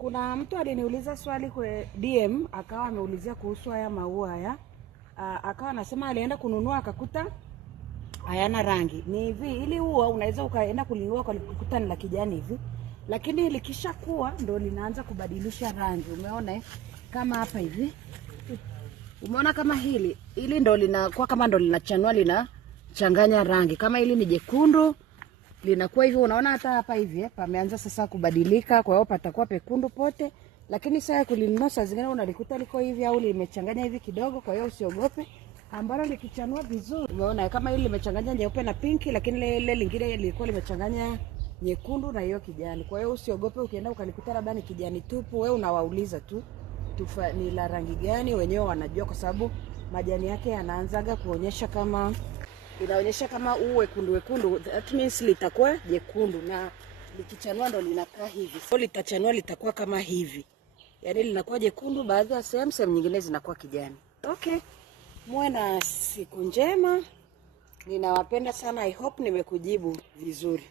Kuna mtu aliniuliza swali kwa DM, akawa ameulizia kuhusu haya maua haya. Akawa anasema alienda kununua akakuta hayana rangi. Ni hivi, ili ua unaweza ukaenda kulinunua kwa kukuta ni la kijani hivi, lakini likishakuwa ndo linaanza kubadilisha rangi. Umeona kama hapa hivi. Umeona kama hili ndo linakuwa kama ndo linachanua, linachanganya rangi. Kama hili ni jekundu linakuwa hivi. Unaona hata hapa hivi pameanza sasa kubadilika, kwa hiyo patakuwa pekundu pote. Lakini sasa kulinunua saa zingine unalikuta liko hivi au limechanganya hivi kidogo, kwa hiyo usiogope. Ambalo likichanua vizuri. Umeona kama hili limechanganya nyeupe na pinki, lakini ile lingine lilikuwa limechanganya nyekundu na hiyo kijani. Kwa hiyo usiogope ukienda ukalikuta labda ni kijani tupu, wewe unawauliza tu ni la rangi gani, wenyewe wanajua, kwa sababu majani yake yanaanzaga kuonyesha kama inaonyesha kama wekundu, that means litakuwa jekundu, na likichanua ndo linakaa hivi. So litachanua litakuwa kama hivi. Yaani linakuwa jekundu baadhi ya sehemu nyingine zinakuwa kijani. Okay. Muwe na siku njema. Ninawapenda sana. I hope nimekujibu vizuri.